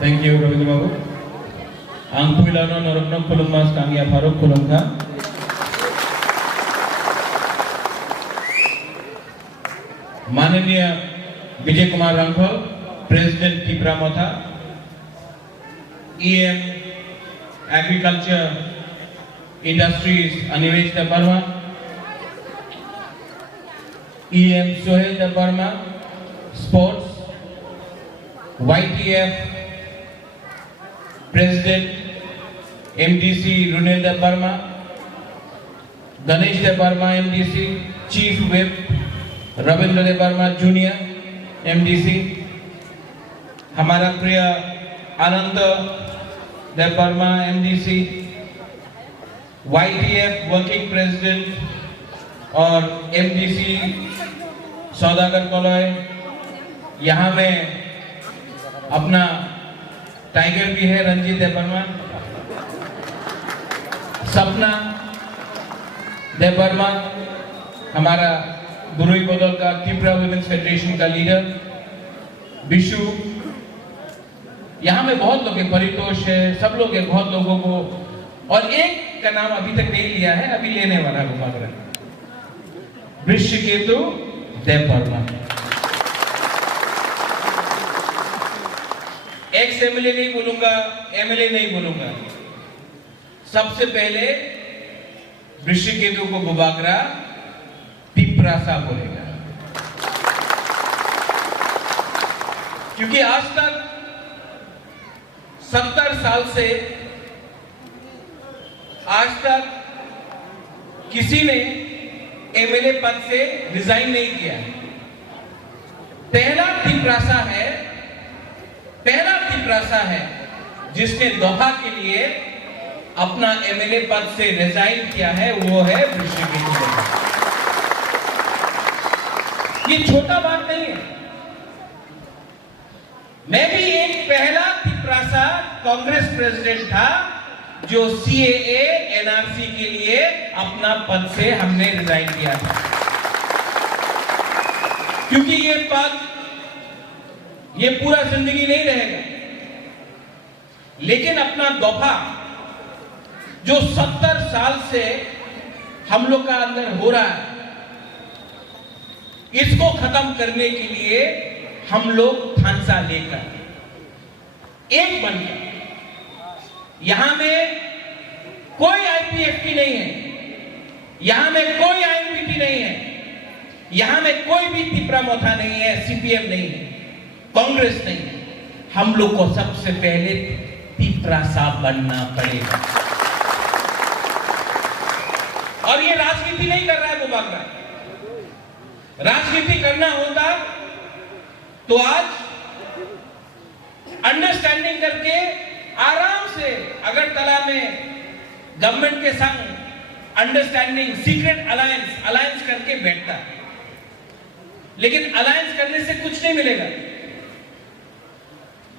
Thank you, Rabindra Babu. Ang puilano noroknong kulungmas kangya Faruk Kulungka. माननीय Vijay Kumar Rankhal, president Tipra Motha, EM agriculture industries Anivesh Debbarma, EM Sohel Debbarma, sports, YTF president MDC Runel Debbarma, Ganesh Debbarma MDC, chief whip Ravindra Debbarma junior MDC, हमारा प्रिय Anand Debbarma MDC, YTF working president और MDC सौदागर कॉलोय, यहाँ में अपना tiger भी है रंजीत देवर्मा, सपना देवर्मा हमारा गुरुई बदल का त्रिपुरा वुमेन्स फेडरेशन का लीडर, विशु, यहाँ में बहुत लोग हैं, परितोष है, सब लोग हैं, बहुत लोगों को, और एक का नाम अभी तक नहीं लिया है, अभी लेने वाला है, वृश्चिकेतु देवर्मा। एक्स एमएलए नहीं बोलूंगा, एमएलए नहीं बोलूंगा, सबसे पहले वृश्चिकेतु को बुबागरा टिपरासा बोलेगा, क्योंकि आज तक 70 साल से आज तक किसी ने एमएलए पद से रिजाइन नहीं किया। पहला टिपरासा है जिसने दोहा के लिए अपना एमएलए पद से रिजाइन किया है, वो है वृश्चिकेतु। ये छोटा बात नहीं है। मैं भी एक पहला टिपरासा कांग्रेस प्रेसिडेंट था जो CAA NRC के लिए अपना पद से हमने रिजाइन किया था, क्योंकि ये पद ये पूरा जिंदगी नहीं रहेगा, लेकिन अपना दफा जो 70 साल से हम लोग का अंदर हो रहा है, इसको खत्म करने के लिए हम लोग थानसा लेकर एक बनकर, यहां में कोई IPFT नहीं है, यहां में कोई INPT नहीं है, यहां में कोई भी टिपरा मोथा नहीं है, CPM नहीं है, कांग्रेस नहीं है। हम लोग को सबसे पहले टिपरासा बनना पड़ेगा, और ये राजनीति नहीं कर रहा है बुबागरा। राजनीति करना होता तो आज अंडरस्टैंडिंग करके आराम से अगरतला में गवर्नमेंट के संग अंडरस्टैंडिंग सीक्रेट अलायंस करके बैठता, लेकिन अलायंस करने से कुछ नहीं मिलेगा,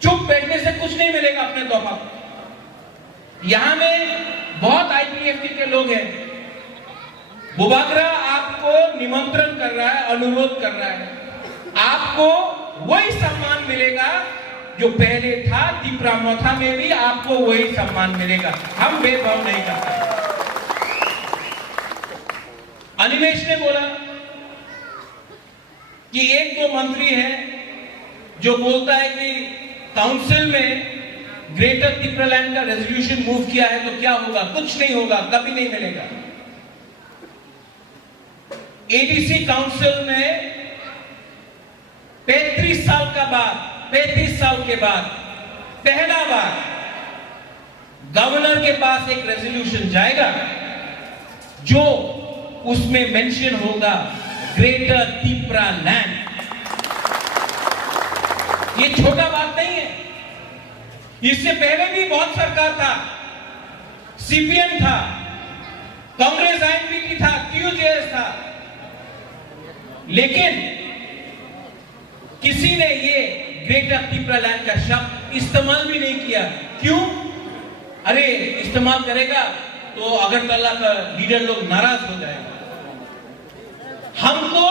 चुप बैठने से कुछ नहीं मिलेगा अपने तोहफा। यहां में बहुत IPFT के लोग हैं, बुबागरा आपको निमंत्रण कर रहा है, अनुरोध कर रहा है, आपको वही सम्मान मिलेगा जो पहले था टिपरा मोथा में, भी आपको वही सम्मान मिलेगा। हम भेदभाव नहीं करते। अनिमेश ने बोला कि एक दो मंत्री है जो बोलता है कि काउंसिल में ग्रेटर टिपरालैंड का रेजोल्यूशन मूव किया है तो क्या होगा, कुछ नहीं होगा, कभी नहीं मिलेगा। ADC काउंसिल में 35 साल के बाद पहला बार गवर्नर के पास एक रेजोल्यूशन जाएगा जो उसमें मेंशन होगा ग्रेटर टिपरालैंड। ये छोटा बात नहीं है। इससे पहले भी बहुत सरकार था, CPM था, कांग्रेस INPT था, QJS था, लेकिन किसी ने ये ग्रेटर टिपरालैंड का शब्द इस्तेमाल भी नहीं किया। क्यों? अरे इस्तेमाल करेगा तो अगरतला का लीडर लोग नाराज हो जाएगा। हमको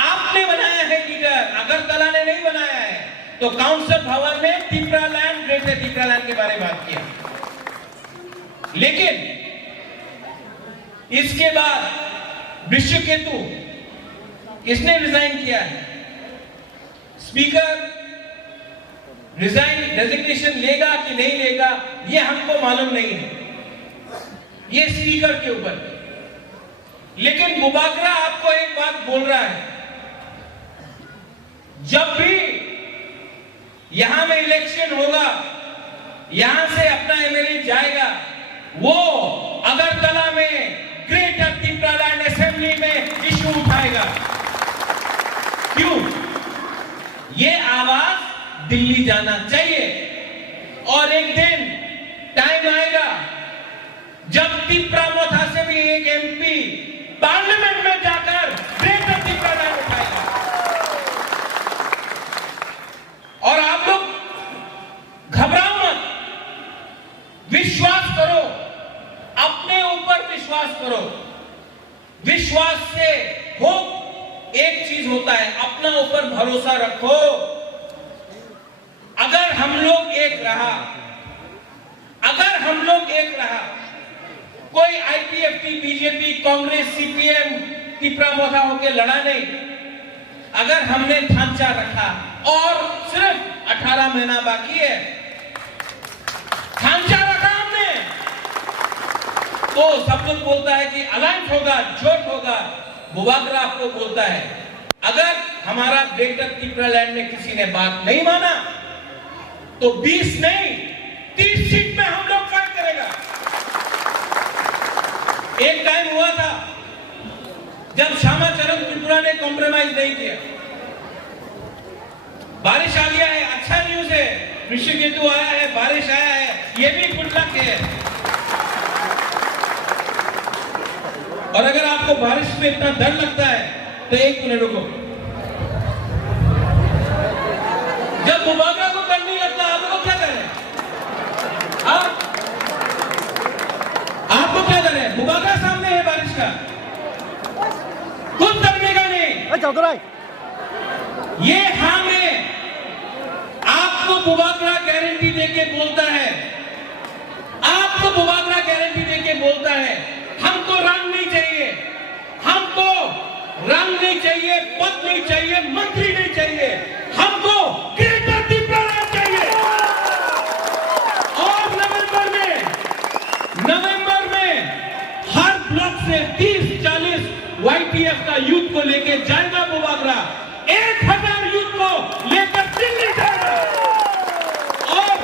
आपने बनाया है लीडर, अगरतला ने नहीं बनाया है। तो काउंसिल भवन में तिप्रालैंड, ग्रेटर तिप्रालैंड के बारे में बात किया। लेकिन इसके बाद वृषकेतु किसने रिजाइन किया है? स्पीकर रेजिग्नेशन लेगा कि नहीं लेगा ये हमको मालूम नहीं है, ये स्पीकर के ऊपर। लेकिन मुबागरा आपको एक बात बोल रहा है, जब भी यहां में इलेक्शन होगा, यहां से अपना एमएलए जाएगा, वो अगरतला में ग्रेटर तिप्रालैंड असेंबली में इशू उठाएगा। क्यों? ये आवाज दिल्ली जाना चाहिए। और एक दिन टाइम आएगा जब तिप्रामोथा से भी एक एमपी पार्लियामेंट में जाकर ग्रेटर तिप्रालैंड उठाएगा। और आप लोग घबराओ मत, विश्वास करो, अपने ऊपर विश्वास करो। विश्वास से हो एक चीज होता है, अपना ऊपर भरोसा रखो। अगर हम लोग एक रहा, अगर हम लोग एक रहा, कोई IPFT, BJP, Congress, CPM Tipramotha होकर लड़ा नहीं। अगर हमने ढांचा रखा और सिर्फ 18 महीना बाकी है, ढांचा रखा हमने, तो सब लोग बोलता है कि अलायंस होगा, जोट होगा। मुबागरा आपको बोलता है अगर हमारा ग्रेटर तिप्रालैंड में किसी ने बात नहीं माना तो 20 नहीं 30 सीट में हम लोग फाइट करेगा। एक टाइम हुआ था जब श्यामाचरण त्रिपुरा ने कॉम्प्रोमाइज नहीं किया। बारिश आ गया है, अच्छा न्यूज है, वृषकेतु आया है, बारिश आया है, ये भी गुड लक है। और अगर आपको बारिश में इतना डर लगता है तो एक मिनट रुको। जब मुबागरा को डर नहीं लगता, आप लोग क्या करें? आपको क्या करें? मुबागरा सामने है बारिश का, कुछ डरने का नहीं। ये हाँ में आपको मुबागरा गारंटी देके बोलता है, आपको मुबागरा गारंटी देके बोलता है, हमको रंग नहीं चाहिए, हमको रंग नहीं चाहिए, पद नहीं चाहिए, मंत्री नहीं चाहिए, हमको ग्रेटर तिप्रालैंड चाहिए। और नवंबर में हर ब्लॉक से 30-40 वाईटीएफ का यूथ को लेके जाएगा मुबागरा, 1000 यूथ को लेकर दिल्ली जाएगा। और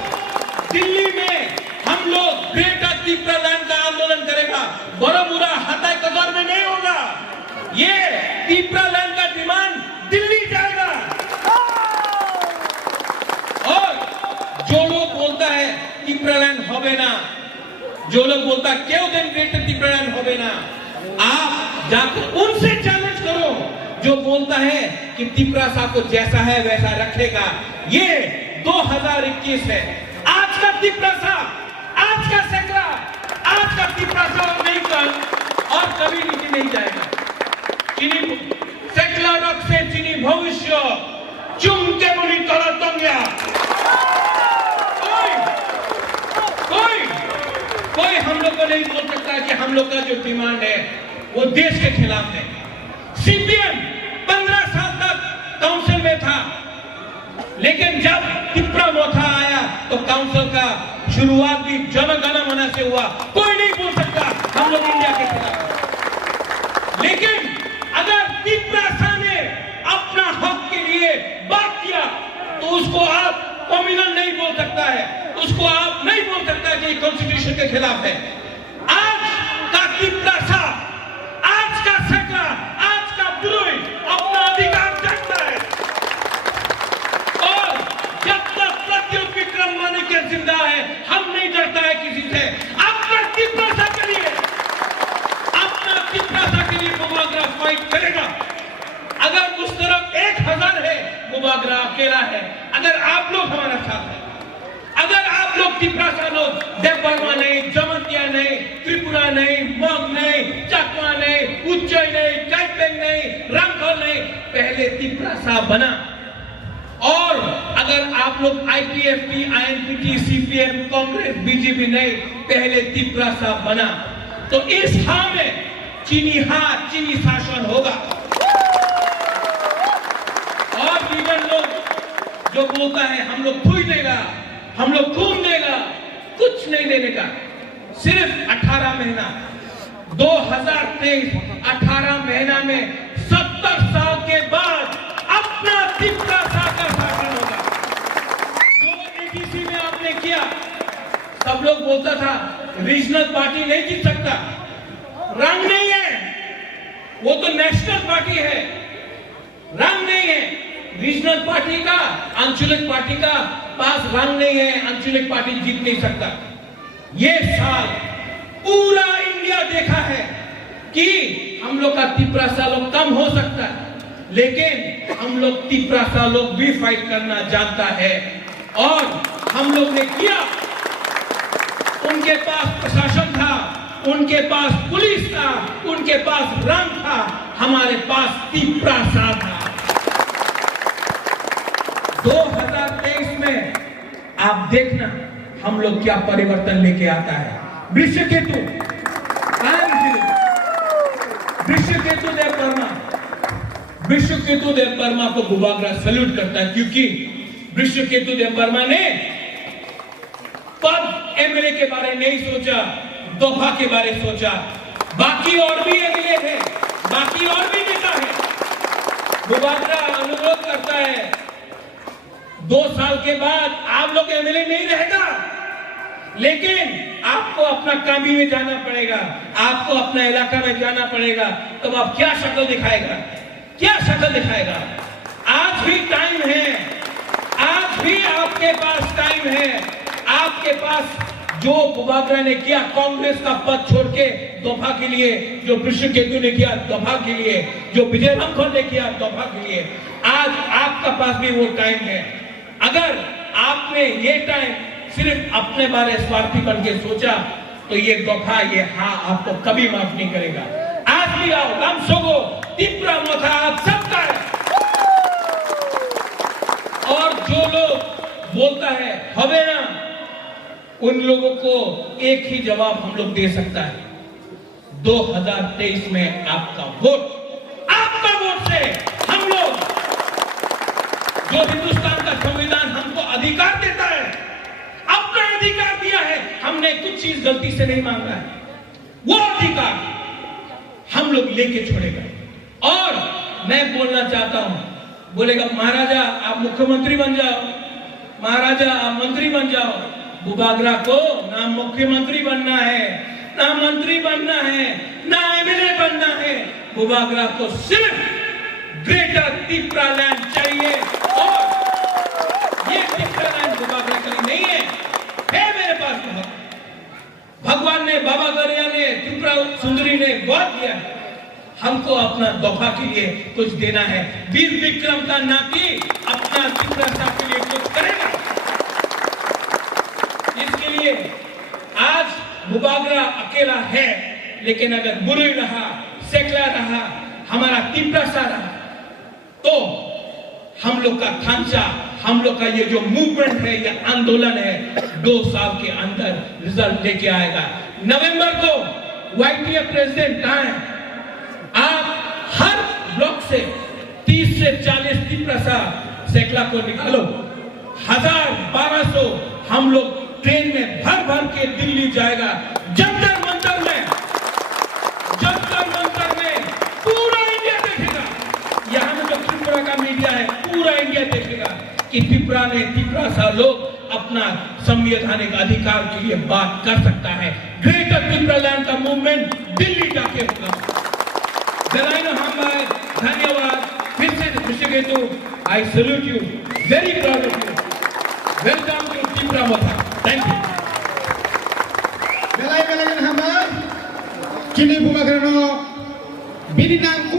दिल्ली में हम लोग ग्रेटर तिप्रालैंड का आंदोलन करेगा। बड़ोमुरा हताई कदर में नहीं होगा, ये तिप्रालैंड का डिमांड दिल्ली जाएगा। और जो लोग बोलता है तिप्रालैंड होवे ना, जो लोग बोलता क्यों दिन ग्रेटर तिप्रालैंड होवे ना, आप जाकर उनसे चैलेंज करो जो बोलता है कि तिप्रासा को जैसा है वैसा रखेगा। ये 2021 है, आज का तिप्रासा, आज का सेकला, आज का तिप्रासा और नहीं कल और कभी नीचे नहीं जाएगा। चीनी सेकला रख से चीनी भविष्य चुम के मुनि तोड़ा तंग्या। कोई हम लोग को नहीं बोल सकता कि हम लोग का जो डिमांड है वो देश के खिलाफ है। सीपीएम 15 साल तक काउंसिल में था, लेकिन जब तिप्रामोथा आया तो काउंसिल का शुरुआत भी जन गण मन से हुआ। कोई नहीं बोल सकता हम लोग इंडिया के खिलाफ। लेकिन अगर तिप्रासा ने अपना हक के लिए बात किया तो उसको आप कम्युनल नहीं बोल सकता है, उसको आप नहीं बोल सकता कि कॉन्स्टिट्यूशन के खिलाफ है। आज का तिप्रासा, आज का सेकला, आज का बुरुई अपना अधिकार जानता है। और जब तक प्रत्युत विक्रम माणिक्य जिंदा है, हम नहीं डरता है किसी से। अपना तिप्रासा के लिए, अपना तिप्रासा के लिए मुबागरा फाइट करेगा। अगर उस तरफ 1000 है, मुबागरा अकेला है। अगर आप लोग हमारा साथ है, अगर आप लोग तिप्रासा लोग देवबर्मा नहीं, जमतिया नहीं, त्रिपुरा नहीं, मग नहीं, चकमा नहीं, उच्चई नहीं, कैपेंग नहीं, रंगखोल नहीं, पहले तिप्रासा बना। और अगर लोग आईपीएफटी, आईएनपीटी, सीपीएम, कांग्रेस, बीजेपी नहीं, पहले त्रिपुरा सा बना। तो इस हां में चीनी शासन होगा। और लीडर लोग जो बोलता है हम लोग खून देगा, हम लोग खून देगा, कुछ नहीं देने का। सिर्फ 18 महीना 2023 18 महीना में 70 साल के बाद अपना त्रिपुरा सा का शासन होगा। जो एडीसी में आपने किया, सब लोग बोलता था रीजनल पार्टी नहीं जीत सकता, रंग नहीं है, वो तो नेशनल पार्टी है, रंग नहीं है। रीजनल पार्टी का, आंचलिक पार्टी का पास रंग नहीं है, आंचलिक पार्टी जीत नहीं सकता। ये साल पूरा इंडिया देखा है कि हम लोग का त्रिपुरा सा लोग कम हो सकता है, लेकिन हम लोग त्रिपुरा सा लोग भी फाइट करना जानता है। और हम लोग ने किया, उनके पास प्रशासन था, उनके पास पुलिस था, उनके पास रंग था, हमारे पास त्रिपुरा सा था। 2023 में आप देखना हम लोग क्या परिवर्तन लेके आता है। वृषकेतु देव वर्मा को बुबागरा सल्यूट करता है, क्योंकि वृषकेतु देव वर्मा ने पद एमएलए के बारे नहीं सोचा, दोफा के बारे सोचा। बाकी और भी एमएलए है, बाकी और भी नेता है। बुबागरा अनुरोध करता है 2 साल के बाद आप लोग एमएलए नहीं रहेगा, लेकिन आपको अपना कामी में जाना पड़ेगा, आपको अपना इलाका में जाना पड़ेगा। तब आप क्या शक्ल दिखाएगा, क्या शक्ल दिखाएगा? आज भी टाइम है, आज भी आपके पास टाइम है। आपके पास जो बुबागरा ने किया कांग्रेस का पद छोड़ के दोफा के लिए, जो वृषकेतु ने किया दोफा के लिए, जो विजय रामखोर ने किया दोफा के लिए, आज आपका पास भी वो टाइम है। अगर आपने ये टाइम सिर्फ अपने बारे स्वार्थी बन के सोचा, तो ये दोफा, ये हाँ आपको कभी माफ नहीं करेगा। आज भी आओ, रामसोगो त्रिपुरा मोथा आप सबका है। और जो लोग बोलता है हवे ना, उन लोगों को एक ही जवाब हम लोग दे सकता है, 2023 में आपका वोट से हम लोग, जो हिंदुस्तान का संविधान हमको अधिकार देता है, अपना अधिकार दिया है, हमने कुछ चीज गलती से नहीं मांगा है, वो अधिकार हम लोग लेके छोड़ेगा। और मैं बोलना चाहता हूं, बोलेगा महाराजा आप मुख्यमंत्री बन जाओ, महाराजा आप मंत्री बन जाओ। बुबागरा को ना मुख्यमंत्री बनना है, ना मंत्री बनना है, ना एमएलए बनना है। बुबागरा को सिर्फ ग्रेटर त्रिपुरा लैंड चाहिए। और ये त्रिपुरा लैंड बुबागरा के लिए नहीं है मेरे पास। भगवान ने, बाबा गरिया ने, त्रिपुरा सुंदरी ने बहुत दिया है। हमको अपना दोफा के लिए कुछ देना है। वीर विक्रम का नाती अपना त्रिपुरा सा के लिए कुछ करेगा। इसके लिए आज बुबागरा अकेला है, लेकिन अगर मुरुई रहा, सेकला रहा, हमारा त्रिपुरा सा रहा, तो हम लोग का खांचा, हम लोग का ये जो मूवमेंट है, ये आंदोलन है, 2 साल के अंदर रिजल्ट लेके आएगा। नवंबर को वाईटीएफ प्रेसिडेंट कहां है? आप हर ब्लॉक से 30 से 40 त्रिपुरा सा सेकला को निकालो, 1000-1200 हम लोग ट्रेन में भर भर के दिल्ली जाएगा। जंतर मंतर में पूरा इंडिया देखेगा। यहाँ में जो त्रिपुरा का मीडिया है, पूरा इंडिया देखेगा कि त्रिपुरा सा लोग अपना संवैधानिक अधिकार के लिए बात कर सकता है। ग्रेटर त्रिपुरा लैंड का मूवमेंट दिल्ली जाके होगा। धन्यवाद फिर से Vrishketu, I salute you, very proud of you, welcome to Tripura Motha. Thank you. Belai belagan hamba, kini bumagrano, bininang